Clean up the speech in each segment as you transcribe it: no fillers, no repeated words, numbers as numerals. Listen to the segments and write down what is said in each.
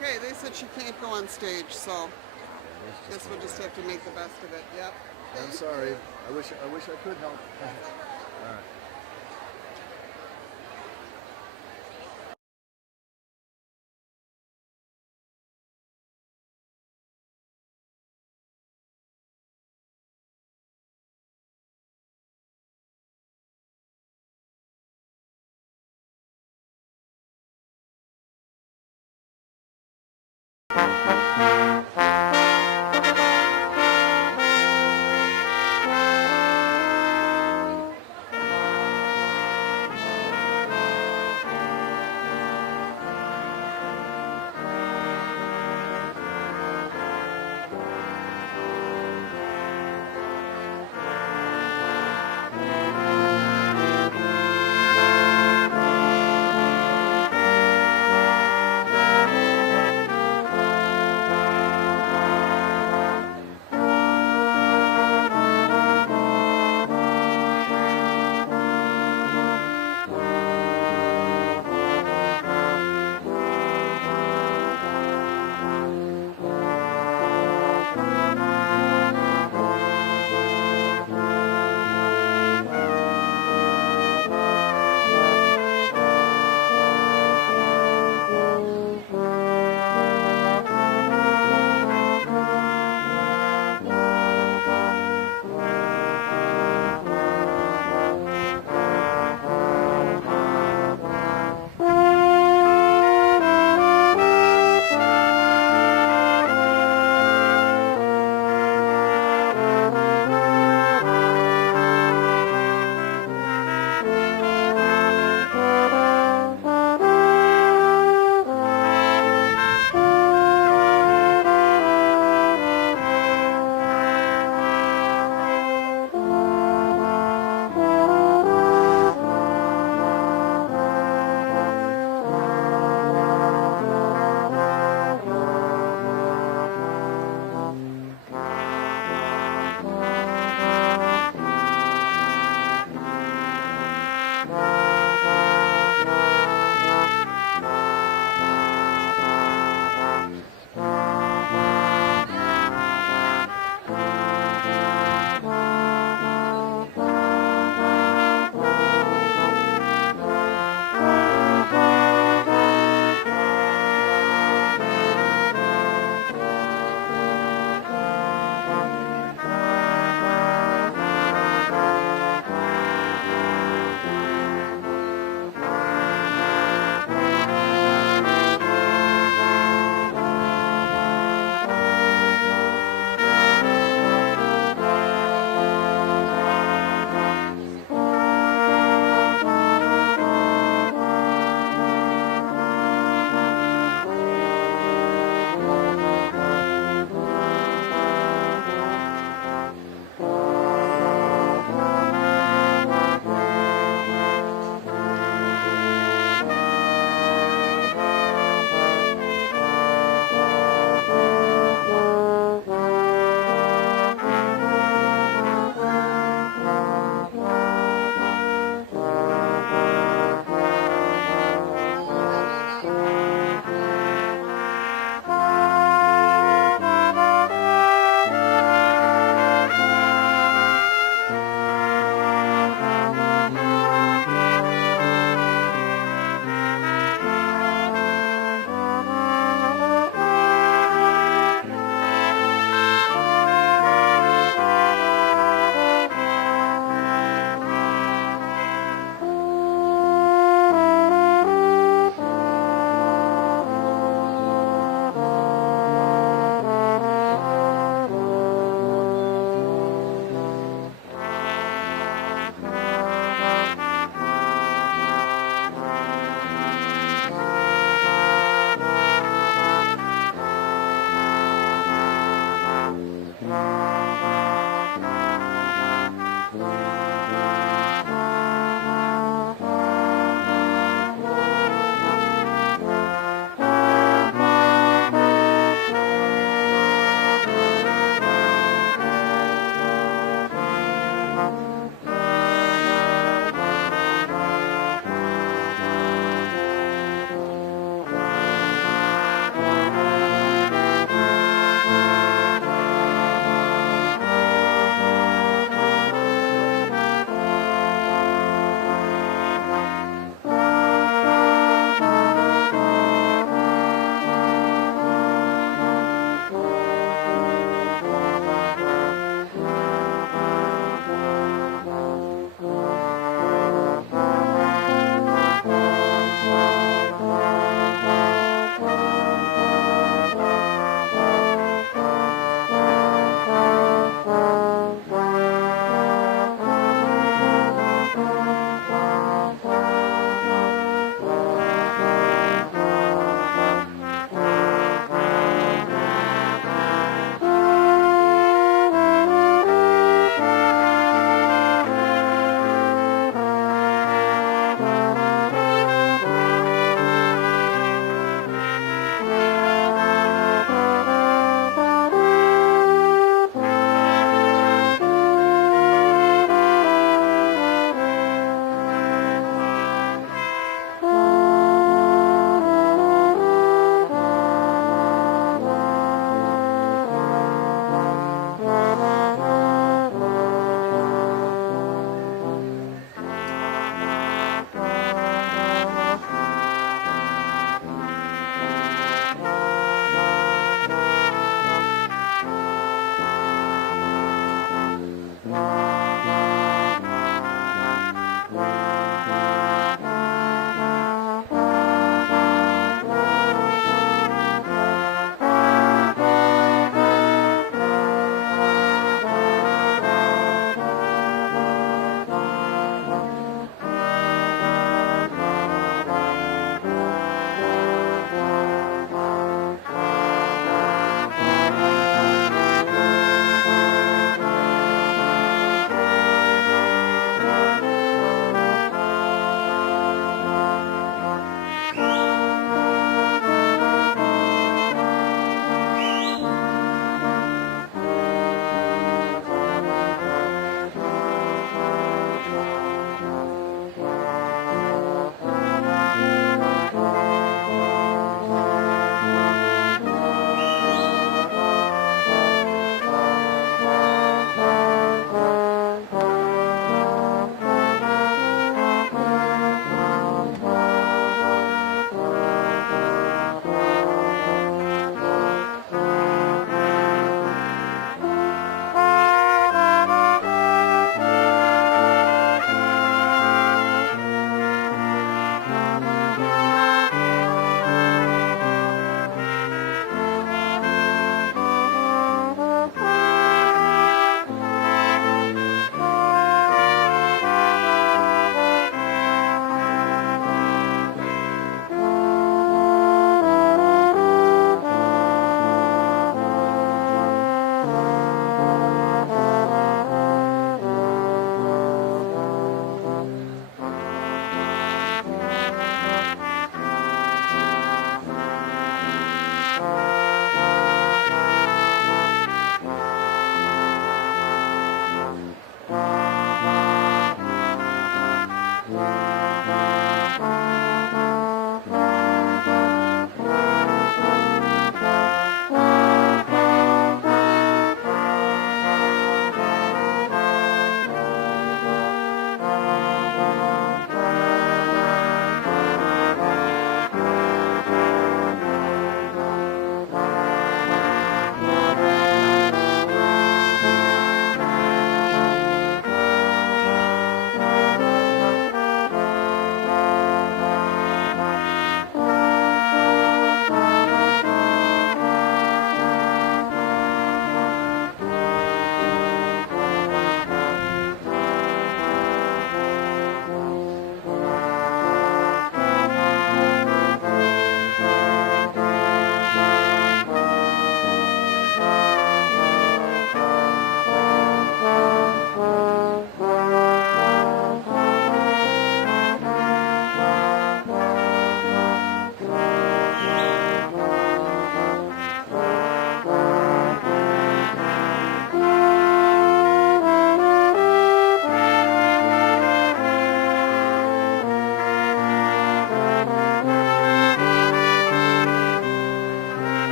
Okay, they said she can't go on stage, so guess we'll just have to make the best of it. Yep. I'm sorry. I wish I could help. All right.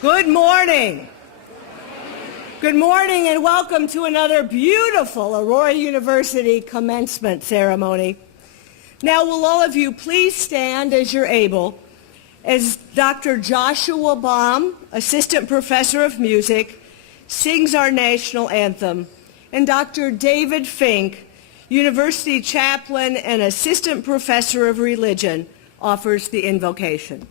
Good morning. Good morning and welcome to another beautiful Aurora University commencement ceremony. Now will all of you please stand as you're able as Dr. Joshua Baum, Assistant Professor of Music, sings our national anthem, and Dr. David Fink, University Chaplain and Assistant Professor of Religion, offers the invocation.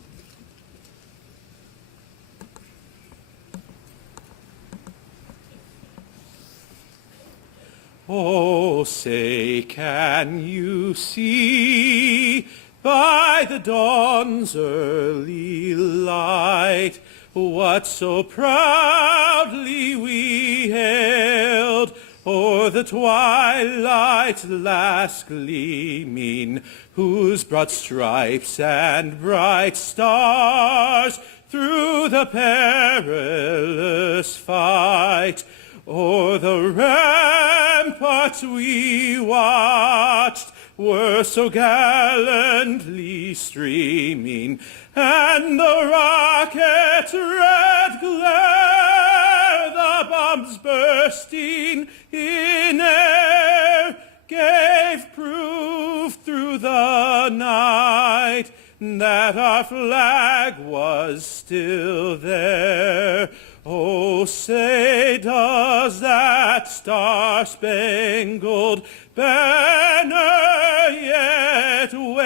Oh, say, can you see by the dawn's early light what so proudly we hailed o'er the twilight's last gleaming, whose broad stripes and bright stars through the perilous fight o'er the ramparts we watched were so gallantly streaming, and the rocket's red glare, the bombs bursting in air, gave proof through the night that our flag was still there. Oh, say, does that star-spangled banner yet wave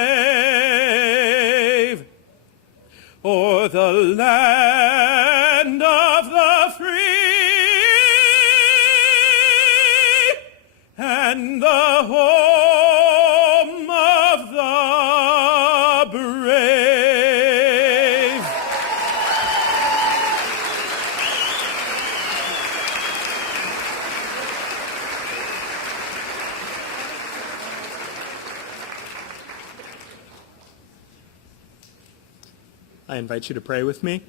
o'er the land of the free and the home of the brave? I invite you to pray with me.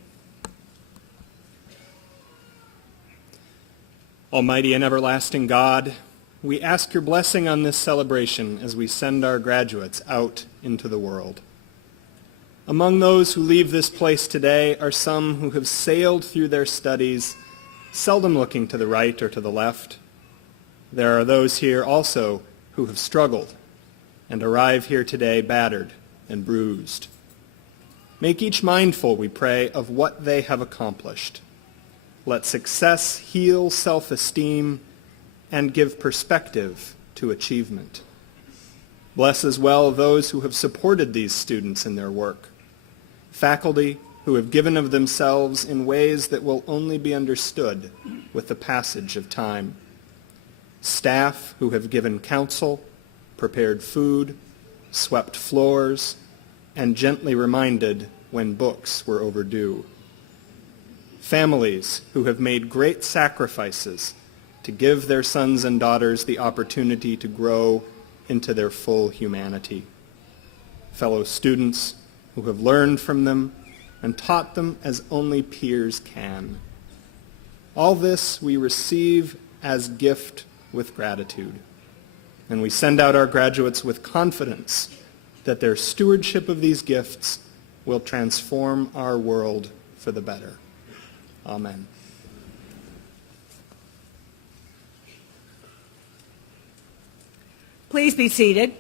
Almighty and everlasting God, we ask your blessing on this celebration as we send our graduates out into the world. Among those who leave this place today are some who have sailed through their studies, seldom looking to the right or to the left. There are those here also who have struggled and arrive here today battered and bruised. Make each mindful, we pray, of what they have accomplished. Let success heal self-esteem and give perspective to achievement. Bless as well those who have supported these students in their work, faculty who have given of themselves in ways that will only be understood with the passage of time, staff who have given counsel, prepared food, swept floors, and gently reminded when books were overdue. Families who have made great sacrifices to give their sons and daughters the opportunity to grow into their full humanity. Fellow students who have learned from them and taught them as only peers can. All this we receive as gift with gratitude, and we send out our graduates with confidence that their stewardship of these gifts will transform our world for the better. Amen. Please be seated.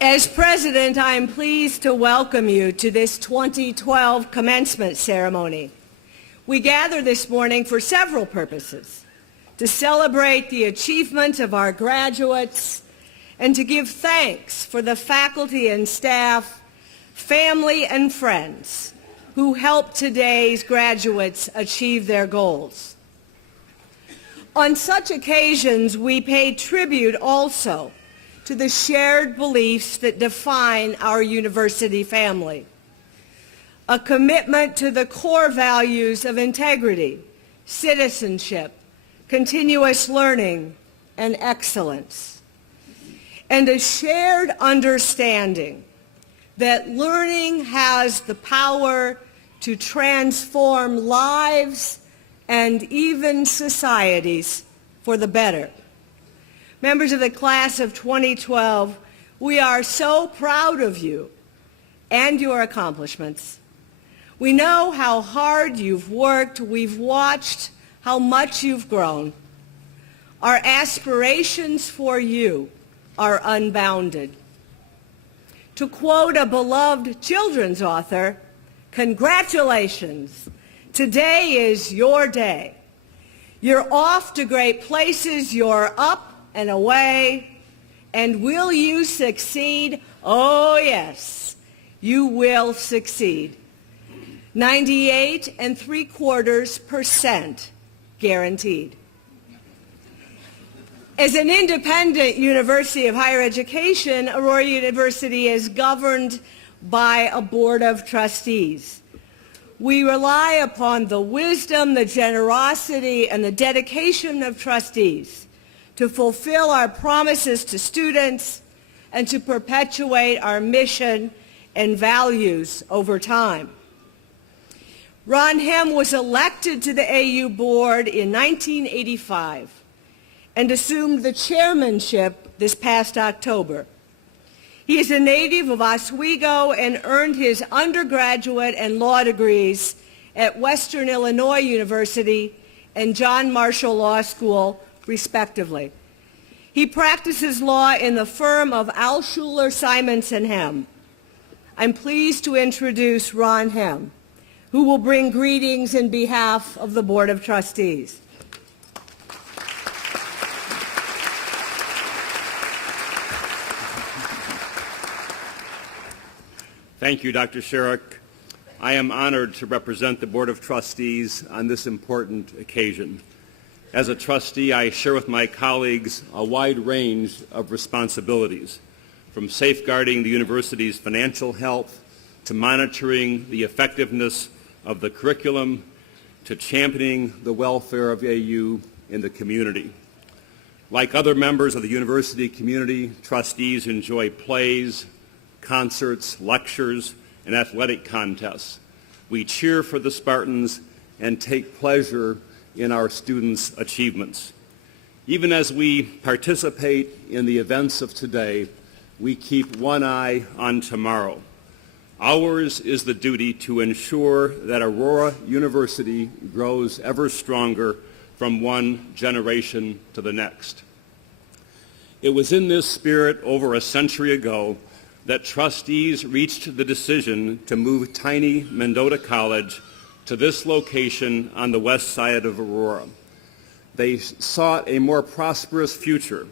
As president, I am pleased to welcome you to this 2012 commencement ceremony. We gather this morning for several purposes: to celebrate the achievement of our graduates and to give thanks for the faculty and staff, family and friends who helped today's graduates achieve their goals. On such occasions, we pay tribute also to the shared beliefs that define our university family: a commitment to the core values of integrity, citizenship, continuous learning, and excellence, and a shared understanding that learning has the power to transform lives and even societies for the better. Members of the class of 2012, We are so proud of you and your accomplishments. We know how hard you've worked. We've watched how much you've grown. Our aspirations for you are unbounded. To quote a beloved children's author, congratulations. Today is your day. You're off to great places. You're up and away. And will you succeed? Oh, yes, you will succeed. 98.75% guaranteed. As an independent university of higher education, Aurora University is governed by a board of trustees. We rely upon the wisdom, the generosity, and the dedication of trustees to fulfill our promises to students and to perpetuate our mission and values over time. Ron Hem was elected to the AU board in 1985 and assumed the chairmanship this past October. He is a native of Oswego and earned his undergraduate and law degrees at Western Illinois University and John Marshall Law School, respectively. He practices law in the firm of Alschuler, Simons & Hem. I'm pleased to introduce Ron Hem, who will bring greetings in behalf of the Board of Trustees. Thank you, Dr. Sherrick. I am honored to represent the Board of Trustees on this important occasion. As a trustee, I share with my colleagues a wide range of responsibilities, from safeguarding the university's financial health to monitoring the effectiveness of the curriculum to championing the welfare of AU in the community. Like other members of the university community, trustees enjoy plays, concerts, lectures, and athletic contests. We cheer for the Spartans and take pleasure in our students' achievements. Even as we participate in the events of today, we keep one eye on tomorrow. Ours is the duty to ensure that Aurora University grows ever stronger from one generation to the next. It was in this spirit over a century ago that trustees reached the decision to move tiny Mendota College to this location on the west side of Aurora. They sought a more prosperous future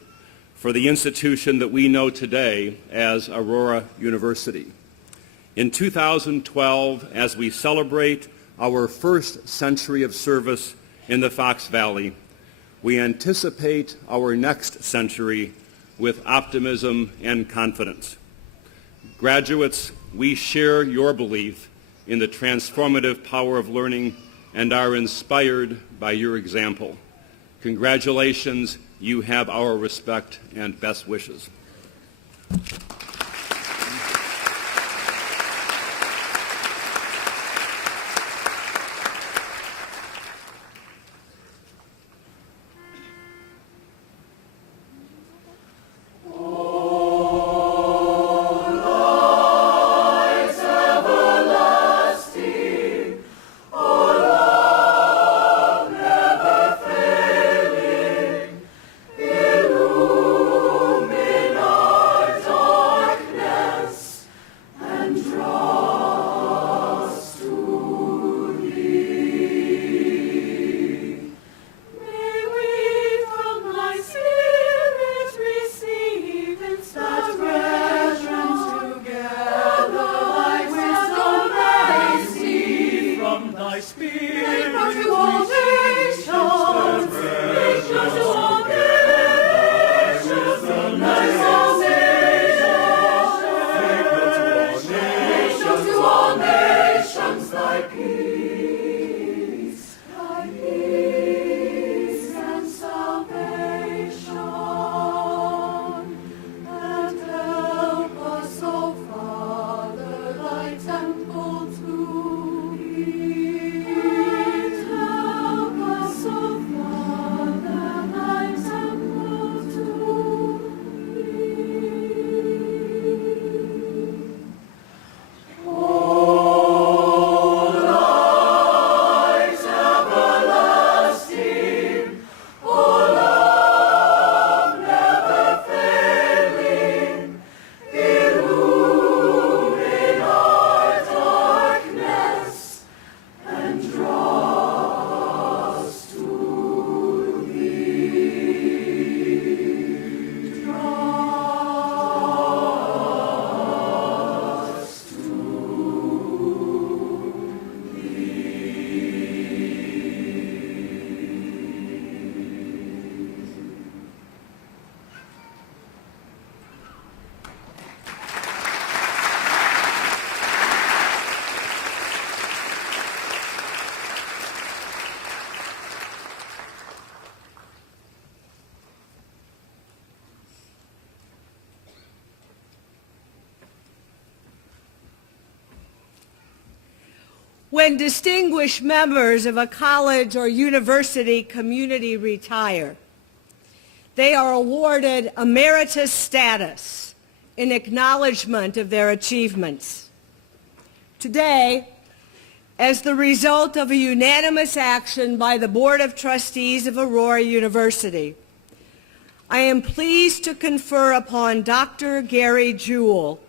for the institution that we know today as Aurora University. In 2012, as we celebrate our first century of service in the Fox Valley, we anticipate our next century with optimism and confidence. Graduates, we share your belief in the transformative power of learning and are inspired by your example. Congratulations, you have our respect and best wishes. Illumine our dawn. When distinguished members of a college or university community retire, they are awarded emeritus status in acknowledgement of their achievements. Today, as the result of a unanimous action by the Board of Trustees of Aurora University, I am pleased to confer upon Dr. Gary Jewell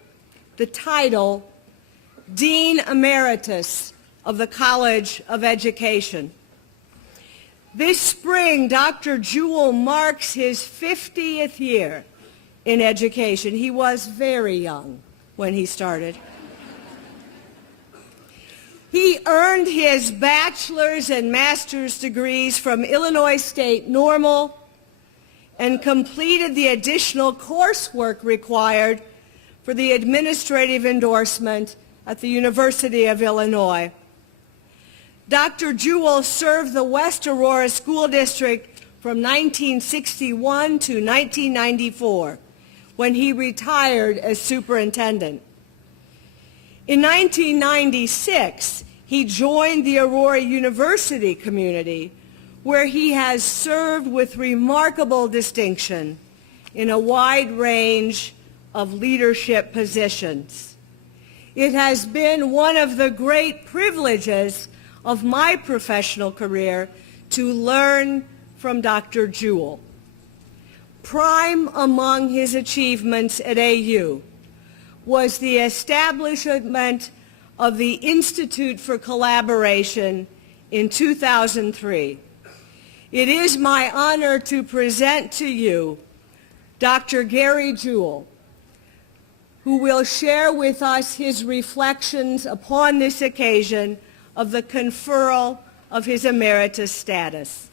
the title Dean Emeritus of the College of Education. This spring, Dr. Jewell marks his 50th year in education. He was very young when he started. He earned his bachelor's and master's degrees from Illinois State Normal and completed the additional coursework required for the administrative endorsement at the University of Illinois. Dr. Jewell served the West Aurora School District from 1961 to 1994, when he retired as superintendent. In 1996, he joined the Aurora University community, where he has served with remarkable distinction in a wide range of leadership positions. It has been one of the great privileges of my professional career to learn from Dr. Jewell. Prime among his achievements at AU was the establishment of the Institute for Collaboration in 2003. It is my honor to present to you Dr. Gary Jewell, who will share with us his reflections upon this occasion of the conferral of his emeritus status.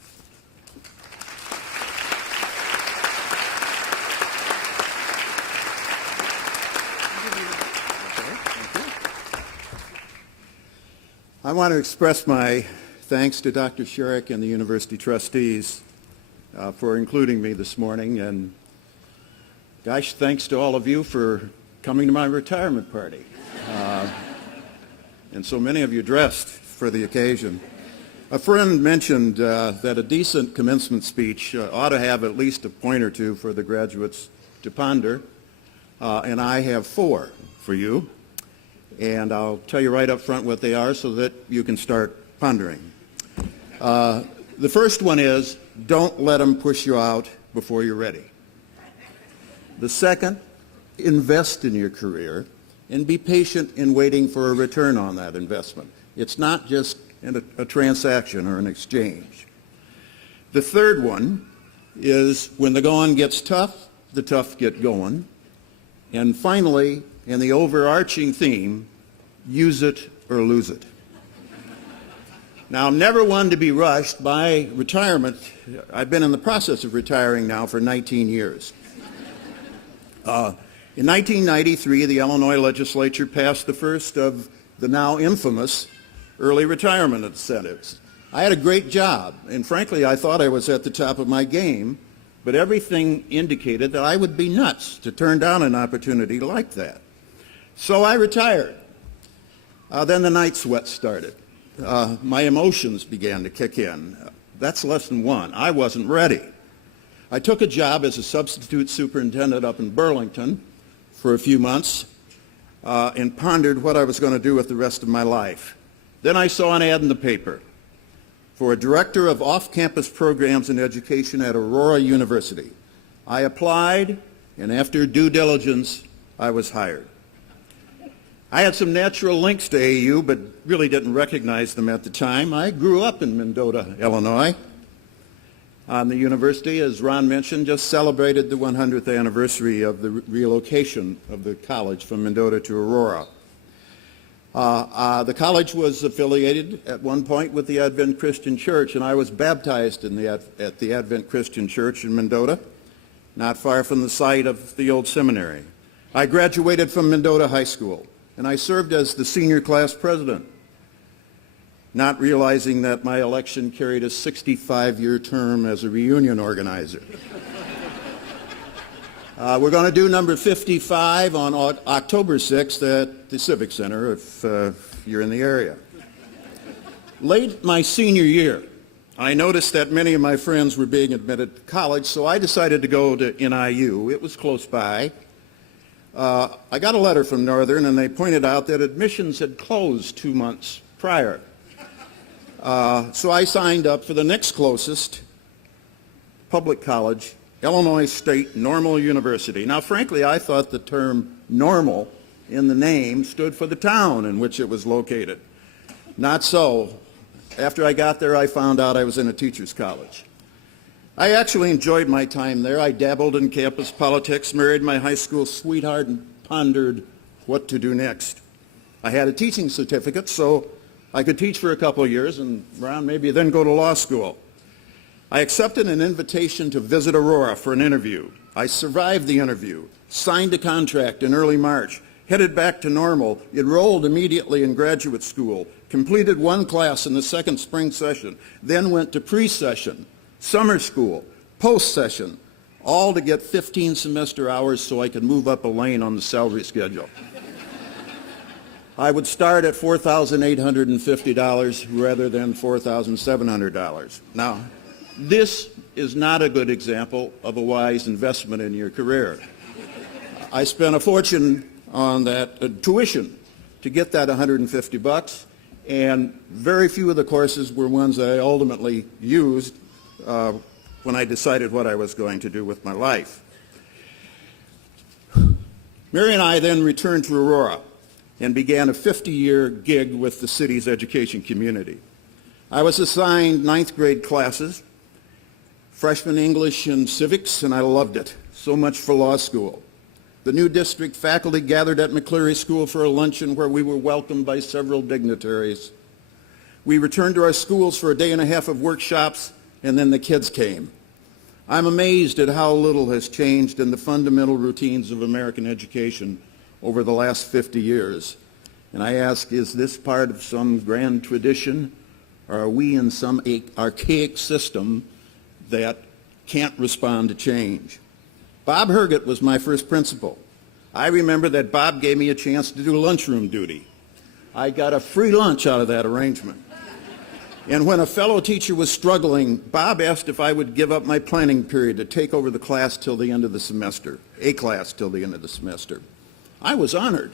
I want to express my thanks to Dr. Sherrick and the university trustees for including me this morning, and gosh, thanks to all of you for coming to my retirement party. And so many of you dressed for the occasion. A friend mentioned that a decent commencement speech ought to have at least a point or two for the graduates to ponder, and I have 4 for you. And I'll tell you right up front what they are so that you can start pondering. The first one is, don't let them push you out before you're ready. The second, invest in your career and be patient in waiting for a return on that investment. It's not just a transaction or an exchange. The third one is, when the going gets tough, the tough get going. And finally, and the overarching theme, use it or lose it. Now, I'm never one to be rushed by retirement. I've been in the process of retiring now for 19 years. In 1993, the Illinois legislature passed the first of the now infamous early retirement incentives. I had a great job, and frankly, I thought I was at the top of my game, but everything indicated that I would be nuts to turn down an opportunity like that. So I retired. Then the night sweats started. My emotions began to kick in. That's lesson 1. I wasn't ready. I took a job as a substitute superintendent up in Burlington for a few months and pondered what I was going to do with the rest of my life. Then I saw an ad in the paper for a director of off-campus programs and education at Aurora University. I applied, and after due diligence, I was hired. I had some natural links to AU, but really didn't recognize them at the time. I grew up in Mendota, Illinois. The university, as Ron mentioned, just celebrated the 100th anniversary of the relocation of the college from Mendota to Aurora. The college was affiliated at one point with the Advent Christian Church, and I was baptized at the Advent Christian Church in Mendota, not far from the site of the old seminary. I graduated from Mendota High School, and I served as the senior class president, not realizing that my election carried a 65-year term as a reunion organizer. We're going to do number 55 on October 6th at the Civic Center if you're in the area. Late my senior year, I noticed that many of my friends were being admitted to college, so I decided to go to NIU. It was close by. I got a letter from Northern, and they pointed out that admissions had closed 2 months prior. So I signed up for the next closest public college, Illinois State Normal University. Now, frankly, I thought the term normal in the name stood for the town in which it was located. Not so. After I got there, I found out I was in a teacher's college. I actually enjoyed my time there. I dabbled in campus politics, married my high school sweetheart, and pondered what to do next. I had a teaching certificate, so I could teach for a couple of years and around maybe then go to law school. I accepted an invitation to visit Aurora for an interview. I survived the interview, signed a contract in early March, headed back to Normal, enrolled immediately in graduate school, completed one class in the second spring session, then went to pre-session, summer school, post-session, all to get 15 semester hours so I could move up a lane on the salary schedule. I would start at $4,850 rather than $4,700. Now, this is not a good example of a wise investment in your career. I spent a fortune on that tuition to get that $150, and very few of the courses were ones that I ultimately used when I decided what I was going to do with my life. Mary and I then returned to Aurora and began a 50-year gig with the city's education community. I was assigned 9th grade classes, freshman English and civics, and I loved it. So much for law school. The new district faculty gathered at McCleary School for a luncheon where we were welcomed by several dignitaries. We returned to our schools for a day and a half of workshops, and then the kids came. I'm amazed at how little has changed in the fundamental routines of American education over the last 50 years. And I ask, is this part of some grand tradition, or are we in some archaic system that can't respond to change? Bob Herget was my first principal. I remember that Bob gave me a chance to do lunchroom duty. I got a free lunch out of that arrangement. And when a fellow teacher was struggling, Bob asked if I would give up my planning period to take over the class till the end of the semester, a class till the end of the semester. I was honored.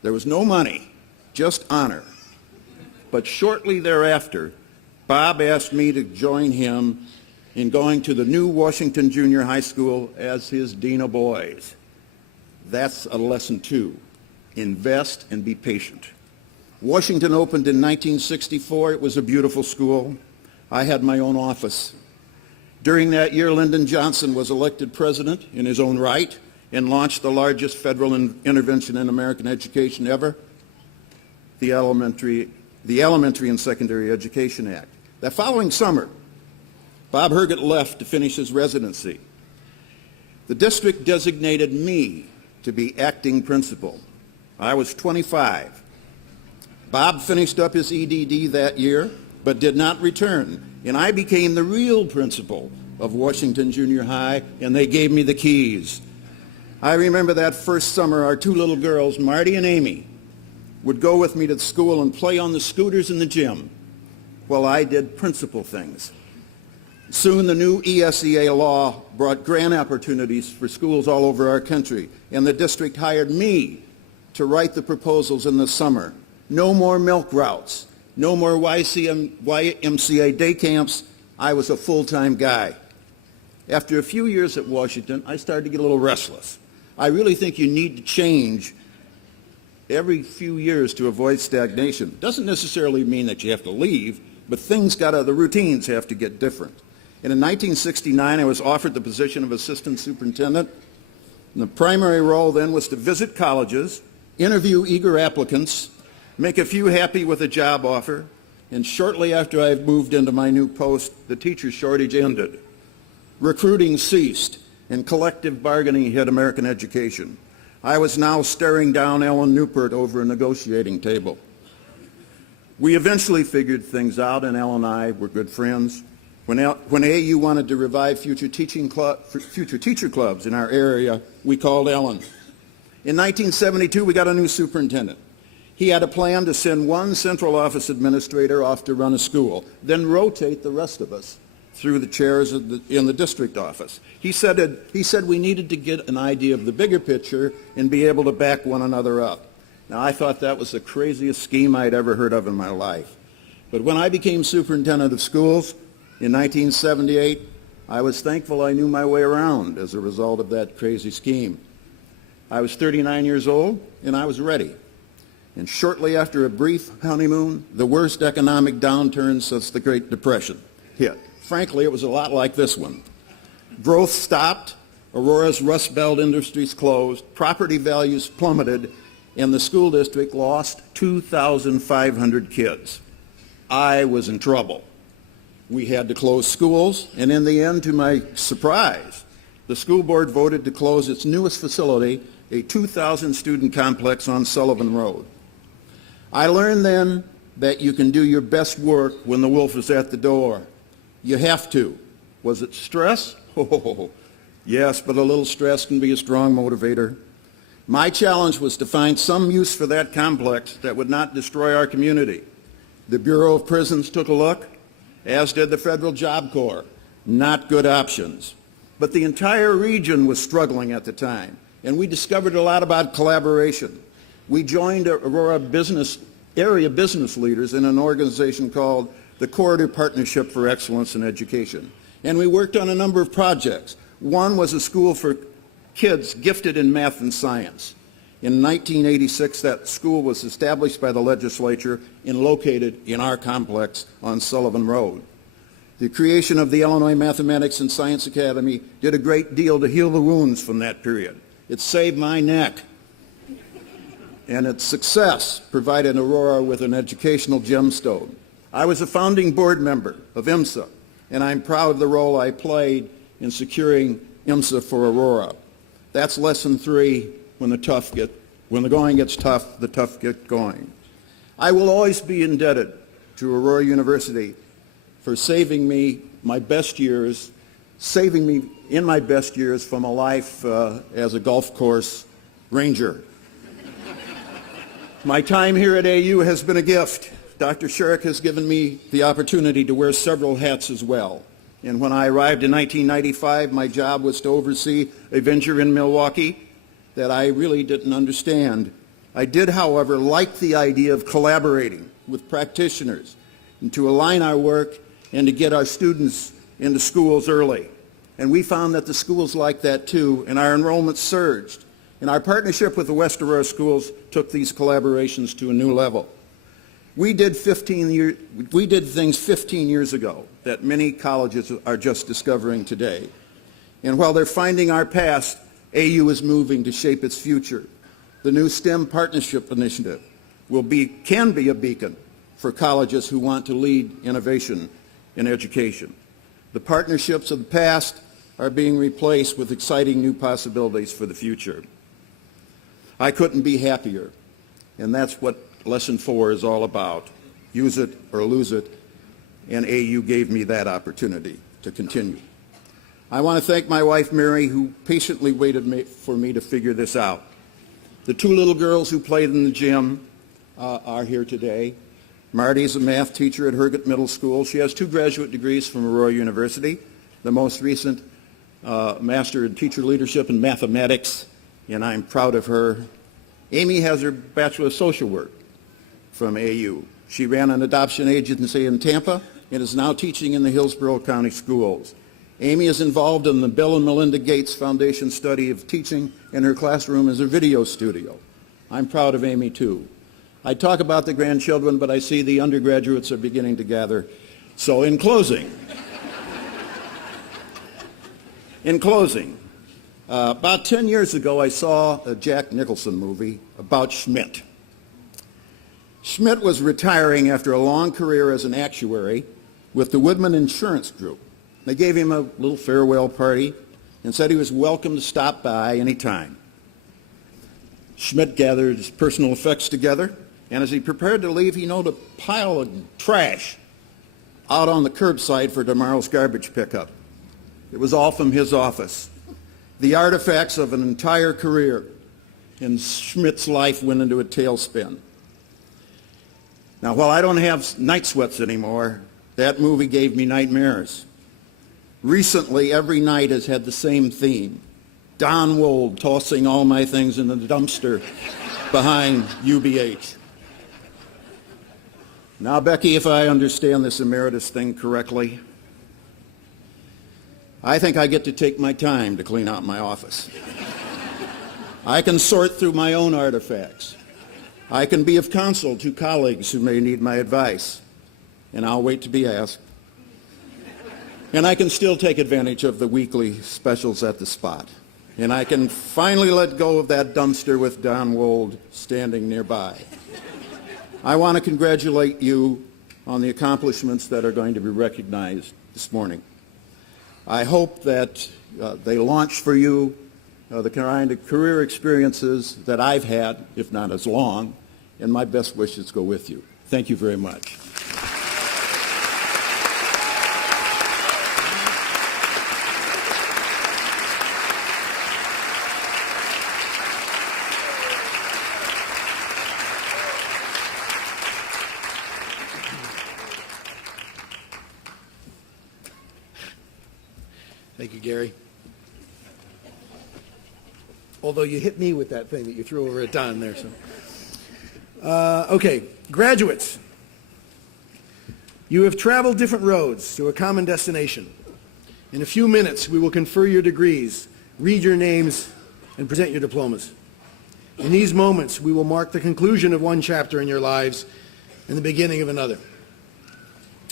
There was no money, just honor. But shortly thereafter, Bob asked me to join him in going to the new Washington Junior High School as his dean of boys. That's a lesson too. Invest and be patient. Washington opened in 1964. It was a beautiful school. I had my own office. During that year, Lyndon Johnson was elected president in his own right and launched the largest federal intervention in American education ever, the Elementary and Secondary Education Act. That following summer, Bob Herget left to finish his residency. The district designated me to be acting principal. I was 25. Bob finished up his EDD that year, but did not return, and I became the real principal of Washington Junior High, and they gave me the keys. I remember that first summer, our two little girls, Marty and Amy, would go with me to school and play on the scooters in the gym while I did principal things. Soon the new ESEA law brought grant opportunities for schools all over our country, and the district hired me to write the proposals in the summer. No more milk routes, no more YMCA day camps. I was a full-time guy. After a few years at Washington, I started to get a little restless. I really think you need to change every few years to avoid stagnation. Doesn't necessarily mean that you have to leave, but the routines have to get different. And in 1969, I was offered the position of assistant superintendent. And the primary role then was to visit colleges, interview eager applicants, make a few happy with a job offer, and shortly after I moved into my new post, the teacher shortage ended. Recruiting ceased, and collective bargaining hit American education. I was now staring down Ellen Newport over a negotiating table. We eventually figured things out, and Ellen and I were good friends. When AU wanted to revive future teacher clubs in our area, we called Ellen. In 1972, we got a new superintendent. He had a plan to send one central office administrator off to run a school, then rotate the rest of us through the chairs in the district office. He said we needed to get an idea of the bigger picture and be able to back one another up. Now, I thought that was the craziest scheme I'd ever heard of in my life. But when I became superintendent of schools in 1978, I was thankful I knew my way around as a result of that crazy scheme. I was 39 years old, and I was ready. And shortly after a brief honeymoon, the worst economic downturn since the Great Depression hit. Frankly, it was a lot like this one. Growth stopped, Aurora's Rust Belt industries closed, property values plummeted, and the school district lost 2,500 kids. I was in trouble. We had to close schools, and in the end, to my surprise, the school board voted to close its newest facility, a 2,000-student complex on Sullivan Road. I learned then that you can do your best work when the wolf is at the door. You have to. Was it stress? Oh, yes, but a little stress can be a strong motivator. My challenge was to find some use for that complex that would not destroy our community. The Bureau of Prisons took a look, as did the Federal Job Corps. Not good options. But the entire region was struggling at the time, and we discovered a lot about collaboration. We joined Aurora area business leaders in an organization called the Corridor Partnership for Excellence in Education. And we worked on a number of projects. One was a school for kids gifted in math and science. In 1986, that school was established by the legislature and located in our complex on Sullivan Road. The creation of the Illinois Mathematics and Science Academy did a great deal to heal the wounds from that period. It saved my neck. And its success provided Aurora with an educational gemstone. I was a founding board member of IMSA, and I'm proud of the role I played in securing IMSA for Aurora. That's lesson 3, when the going gets tough, the tough get going. I will always be indebted to Aurora University for saving me in my best years from a life as a golf course ranger. My time here at AU has been a gift. Dr. Sherrick has given me the opportunity to wear several hats as well. And when I arrived in 1995, my job was to oversee a venture in Milwaukee that I really didn't understand. I did, however, like the idea of collaborating with practitioners and to align our work and to get our students into schools early. And we found that the schools liked that too, and our enrollment surged. And our partnership with the West Aurora schools took these collaborations to a new level. We did things 15 years ago that many colleges are just discovering today. And while they're finding our past, AU is moving to shape its future. The new STEM Partnership Initiative can be a beacon for colleges who want to lead innovation in education. The partnerships of the past are being replaced with exciting new possibilities for the future. I couldn't be happier, and that's what Lesson 4 is all about. Use it or lose it, and AU gave me that opportunity to continue. I want to thank my wife, Mary, who patiently waited for me to figure this out. The 2 little girls who played in the gym are here today. Marty is a math teacher at Herget Middle School. She has 2 graduate degrees from Aurora University, the most recent Master in Teacher Leadership in Mathematics, and I'm proud of her. Amy has her Bachelor of Social Work from AU. She ran an adoption agency in Tampa and is now teaching in the Hillsborough County Schools. Amy is involved in the Bill and Melinda Gates Foundation study of teaching, and her classroom is a video studio. I'm proud of Amy too. I talk about the grandchildren, but I see the undergraduates are beginning to gather. So in closing, about 10 years ago, I saw a Jack Nicholson movie about Schmidt. Schmidt was retiring after a long career as an actuary with the Woodman Insurance Group. They gave him a little farewell party and said he was welcome to stop by any time. Schmidt gathered his personal effects together, and as he prepared to leave, he noted a pile of trash out on the curbside for tomorrow's garbage pickup. It was all from his office. The artifacts of an entire career, and Schmidt's life went into a tailspin. Now, while I don't have night sweats anymore, that movie gave me nightmares. Recently, every night has had the same theme. Don Wold tossing all my things in the dumpster behind UBH. Now, Becky, if I understand this emeritus thing correctly, I think I get to take my time to clean out my office. I can sort through my own artifacts. I can be of counsel to colleagues who may need my advice, and I'll wait to be asked. And I can still take advantage of the weekly specials at the Spot. And I can finally let go of that dumpster with Don Wold standing nearby. I want to congratulate you on the accomplishments that are going to be recognized this morning. I hope that they launch for you the kind of career experiences that I've had, if not as long, and my best wishes go with you. Thank you very much. Thank you, Gary. Although you hit me with that thing that you threw over at Don there. Okay, graduates. You have traveled different roads to a common destination. In a few minutes, we will confer your degrees, read your names, and present your diplomas. In these moments, we will mark the conclusion of one chapter in your lives and the beginning of another.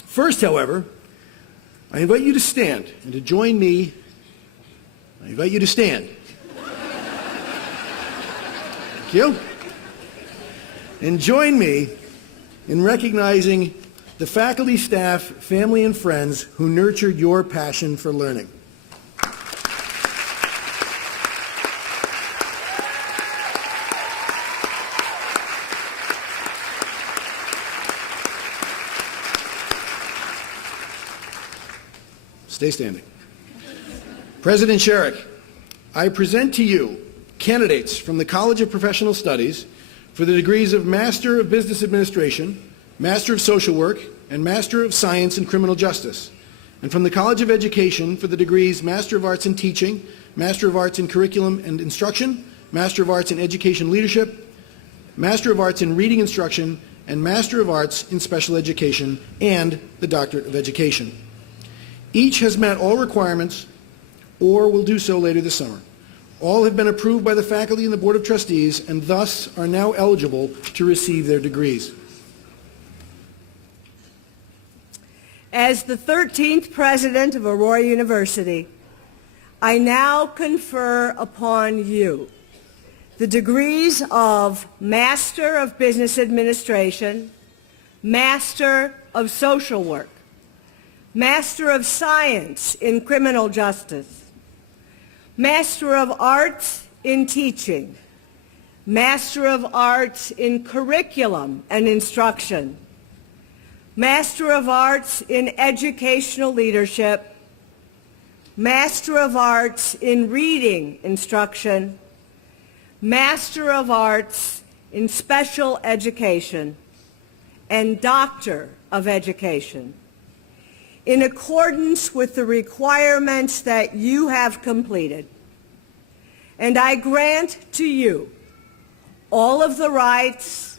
First, however, I invite you to stand and to join me. I invite you to stand. Thank you. And join me in recognizing the faculty, staff, family, and friends who nurtured your passion for learning. Stay standing. President Sherrick, I present to you candidates from the College of Professional Studies for the degrees of Master of Business Administration, Master of Social Work, and Master of Science in Criminal Justice, and from the College of Education for the degrees Master of Arts in Teaching, Master of Arts in Curriculum and Instruction, Master of Arts in Education Leadership, Master of Arts in Reading Instruction, and Master of Arts in Special Education, and the Doctorate of Education. Each has met all requirements or will do so later this summer. All have been approved by the faculty and the Board of Trustees and thus are now eligible to receive their degrees. As the 13th president of Aurora University, I now confer upon you the degrees of Master of Business Administration, Master of Social Work, Master of Science in Criminal Justice, Master of Arts in Teaching, Master of Arts in Curriculum and Instruction, Master of Arts in Educational Leadership, Master of Arts in Reading Instruction, Master of Arts in Special Education, and Doctor of Education. In accordance with the requirements that you have completed. And I grant to you all of the rights,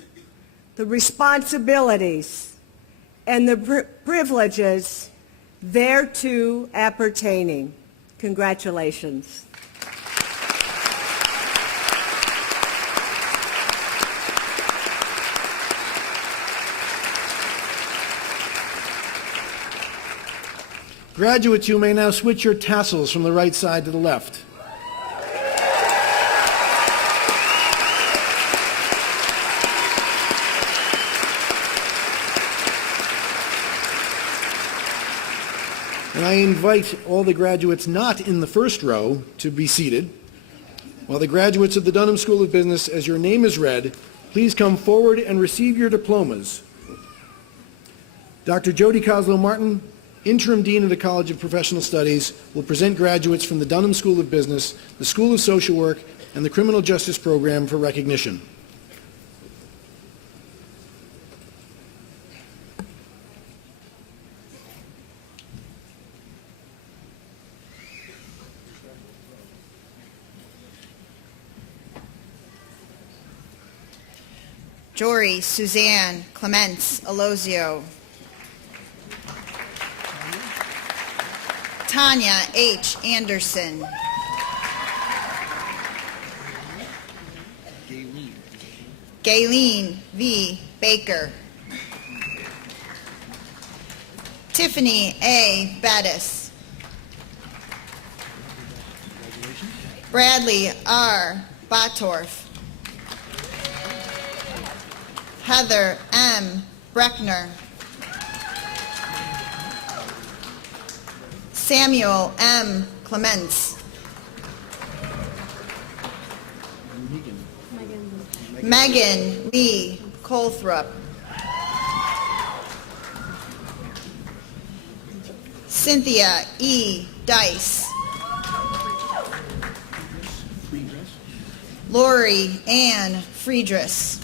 the responsibilities, and the privileges thereto appertaining. Congratulations. Graduates, you may now switch your tassels from the right side to the left. And I invite all the graduates not in the first row to be seated. While the graduates of the Dunham School of Business, as your name is read, please come forward and receive your diplomas. Dr. Jody Coslow-Martin, Interim Dean of the College of Professional Studies, will present graduates from the Dunham School of Business, the School of Social Work, and the Criminal Justice Program for recognition. Jory Suzanne Clements Alozio. Tanya H. Anderson. Gayleen V. Baker. Tiffany A. Bettis. Bradley R. Botorf. Heather M. Breckner. Samuel M. Clements. Megan Lee Colthrop. Cynthia E. Dice. Lori Ann Friedrich.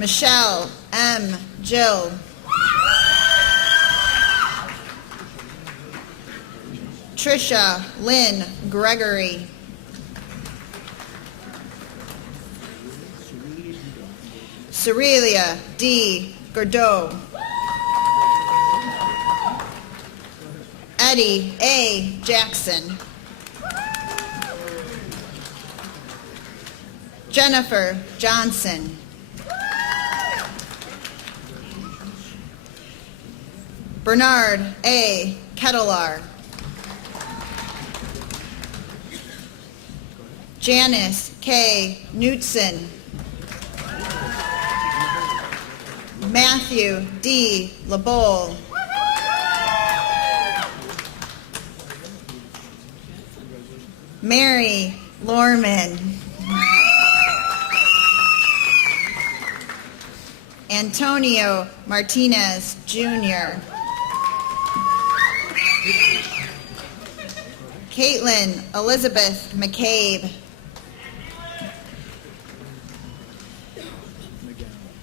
Michelle M. Jill. Trisha Lynn Gregory. Cerelia D. Gordeau. Eddie A. Jackson. Jennifer Johnson. Bernard A. Kettler. Janice K. Knutson. Matthew D. LeBole. Mary Lorman. Antonio Martinez Jr. Caitlin Elizabeth McCabe.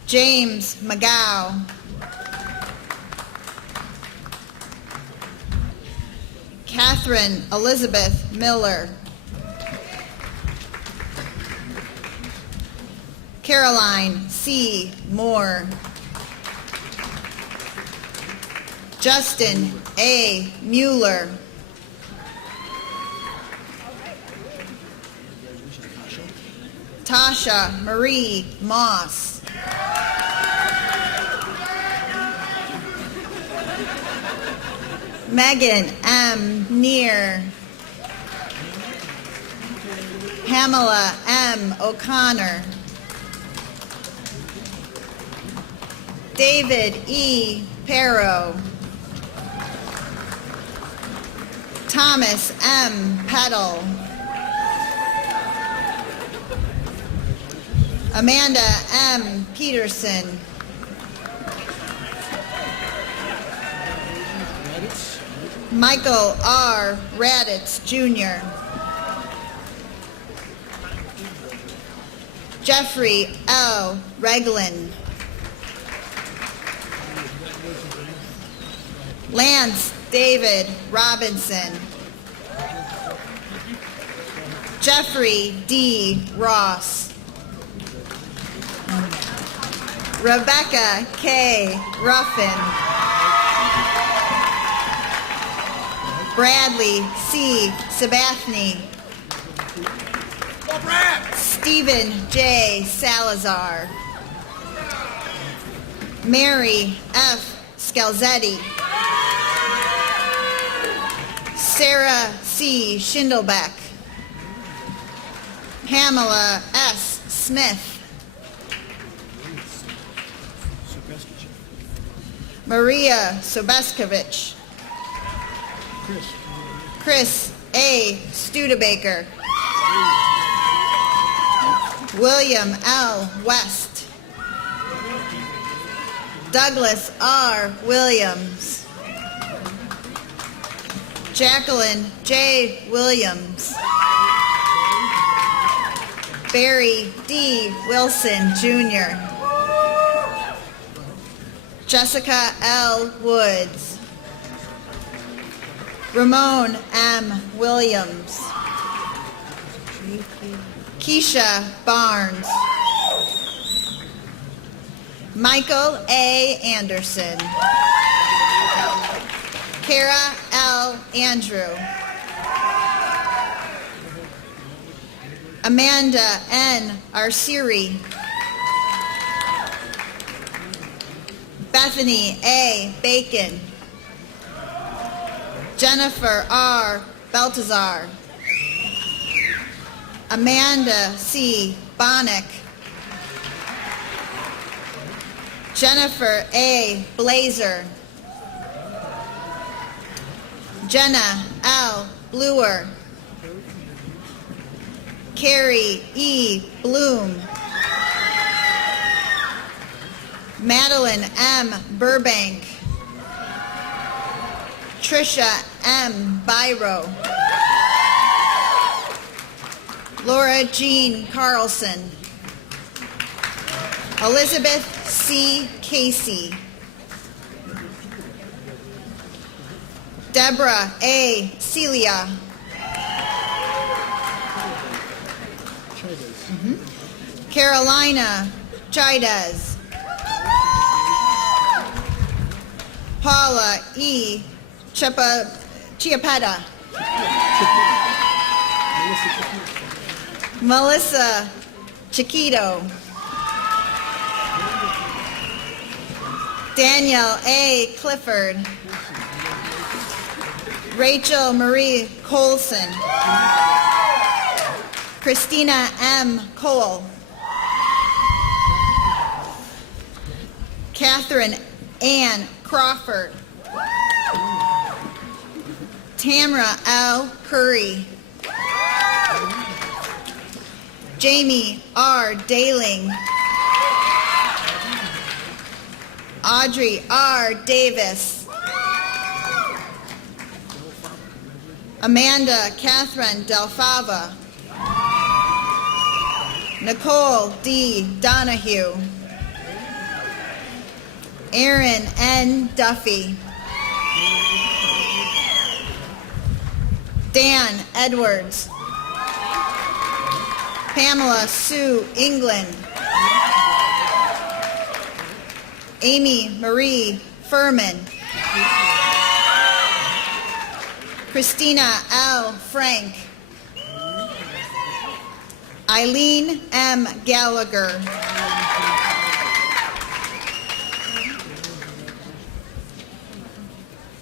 James McGow. Catherine Elizabeth Miller. Caroline C. Moore. Justin A. Mueller. Tasha Marie Moss. Megan M. Neer. Pamela M. O'Connor. David E. Perro. Thomas M. Peddle. Amanda M. Peterson. Michael R. Raditz, Jr. Jeffrey L. Reglin. Lance David Robinson. Jeffrey D. Ross. Rebecca K. Ruffin. Bradley C. Sabathny. Stephen J. Salazar. Mary F. Scalzetti. Sarah C. Schindelbeck. Pamela S. Smith. Maria Sobeskovich. Chris A. Studebaker. William L. West. Douglas R. Williams. Jacqueline J. Williams. Barry D. Wilson, Jr. Jessica L. Woods. Ramon M. Williams. Keisha Barnes. Michael A. Anderson. Kara L. Andrew. Amanda N. Arceri. Bethany A. Bacon. Jennifer R. Baltazar. Amanda C. Bonnick. Jennifer A. Blazer. Jenna L. Bluer. Carrie E. Bloom. Madeline M. Burbank. Trisha M. Byro. Laura Jean Carlson. Elizabeth C. Casey. Deborah A. Celia. Carolina Chaidez. Paula E. Chiapetta. Melissa Chiquito. Danielle A. Clifford. Rachel Marie Colson. Christina M. Cole. Catherine Ann Crawford. Tamra L. Curry. Jamie R. Daling. Audrey R. Davis. Amanda Catherine Delfava. Nicole D. Donahue. Aaron N. Duffy. Dan Edwards. Pamela Sue England. Amy Marie Furman. Christina L. Frank. Eileen M. Gallagher.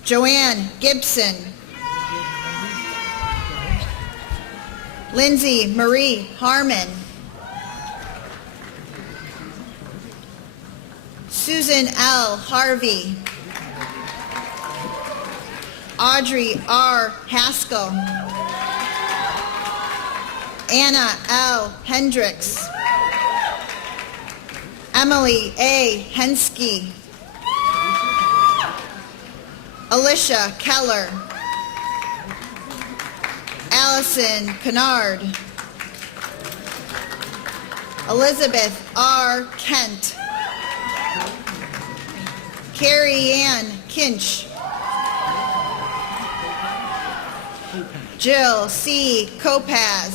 Joanne Gibson. Lindsay Marie Harmon. Susan L. Harvey. Audrey R. Haskell. Anna L. Hendricks. Emily A. Hensky. Alicia Keller. Allison Kennard. Elizabeth R. Kent. Carrie Ann Kinch. Jill C. Kopaz.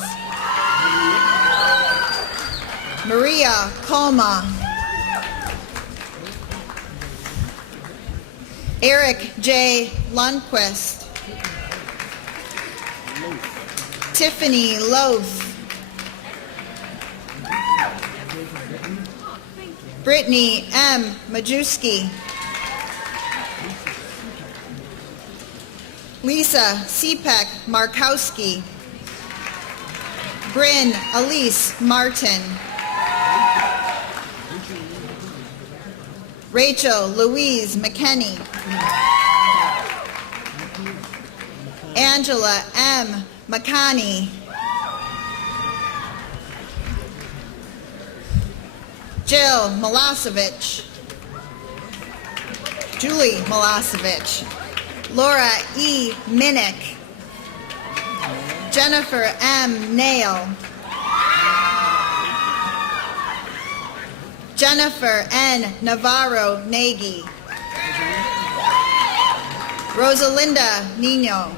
Maria Colma. Eric J. Lundquist. Tiffany Loth. Brittany M. Majewski. Lisa Cepek Markowski. Bryn Elise Martin. Rachel Louise McKenney. Angela M. McConney. Jill Milosevic. Julie Milosevic. Laura E. Minnick. Jennifer M. Nail. Jennifer N. Navarro Nagy. Rosalinda Nino.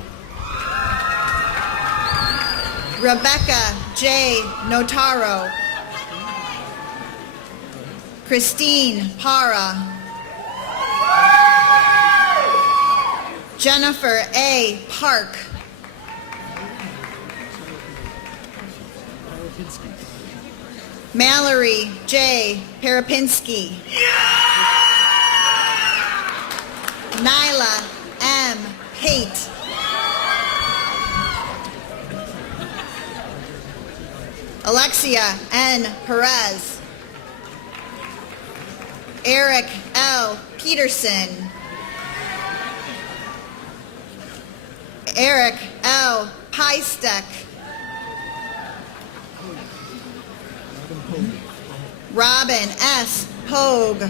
Rebecca J. Notaro, Christine Para, Jennifer A. Park, Mallory J. Perepinski, Nyla M. Pate, Alexia N. Perez, Eric L. Peterson, Eric L. Pystek, Robin S. Pogue,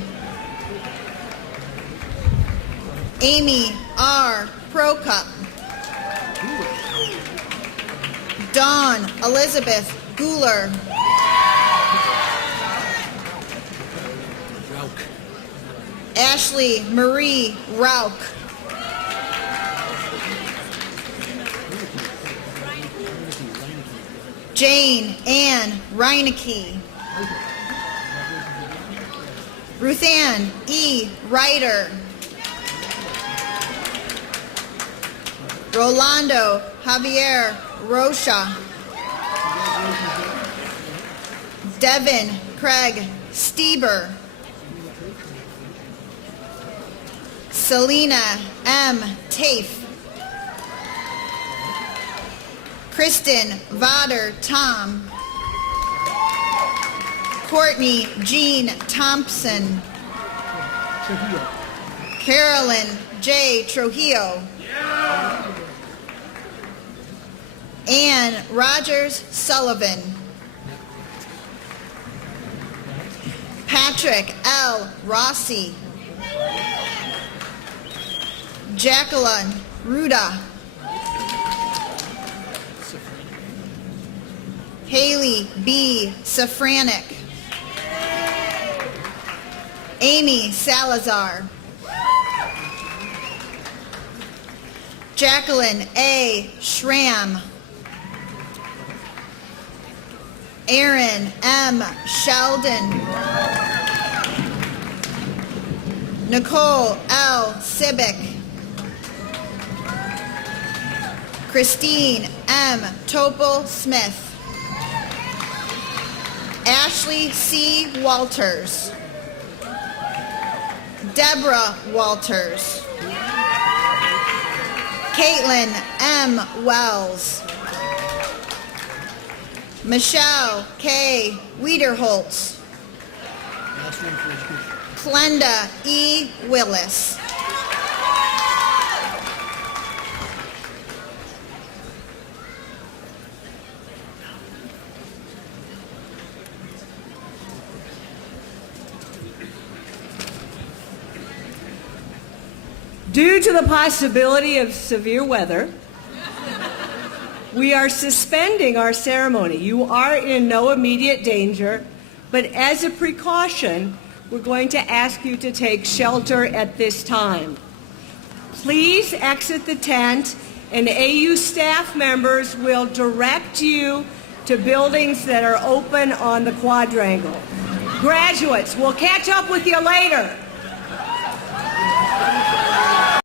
Amy R. Procup, Dawn Elizabeth Guler, Ashley Marie Rauch, Jane Ann Reinecke, Ruthann E. Ryder, Rolando Javier Rocha, Devin Craig Stieber, Selena M. Tafe, Kristen Vader Tom, Courtney Jean Thompson, Carolyn J. Trujillo, Ann Rogers Sullivan, Patrick L. Rossi, Jacqueline Ruda, Haley B. Safranik, Amy Salazar, Jacqueline A. Schramm, Aaron M. Sheldon, Nicole L. Sibick, Christine M. Topol Smith, Ashley C. Walters, Deborah Walters, Caitlin M. Wells, Michelle K. Wiederholtz, Glenda E. Willis. Due to the possibility of severe weather, we are suspending our ceremony. You are in no immediate danger, but as a precaution, we're going to ask you to take shelter at this time. Please exit the tent, and AU staff members will direct you to buildings that are open on the quadrangle. Graduates, we'll catch up with you later.